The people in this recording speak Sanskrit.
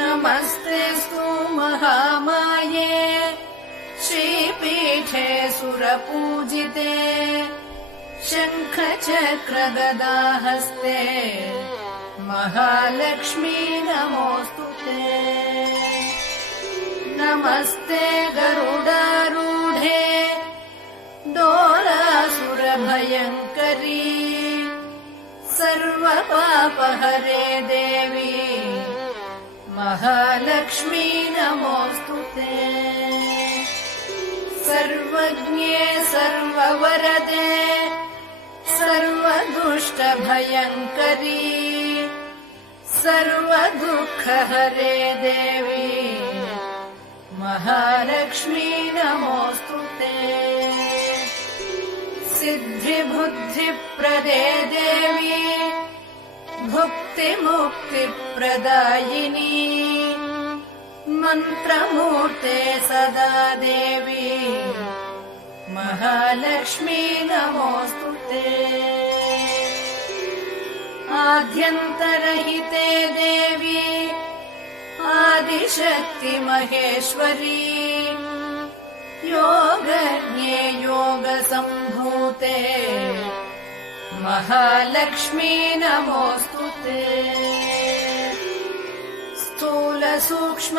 नमस्तेऽस्तु महामाये श्रीपीठे सुरपूजिते शङ्खचक्रगदाहस्ते महालक्ष्मी नमोऽस्तुते। नमस्ते गरुडारूढे दोलासुरभयङ्करी सर्वपापहरे देवी महालक्ष्मी नमोऽस्तुते। सर्वज्ञे सर्ववरदे सर्वदुष्टभयङ्करी सर्वदुःखहरे देवी महालक्ष्मी नमोऽस्तुते। सिद्धिबुद्धिप्रदे देवी भुक्तिमुक्तिप्रदायिनी मन्त्रमूर्ते सदा देवी महालक्ष्मी नमोऽस्तुते। आद्यन्तरहिते देवी आदिशक्ति महेश्वरी योगज्ञे योगसम्भूते महालक्ष्मी नमोऽस्तुते। स्थूल सूक्ष्म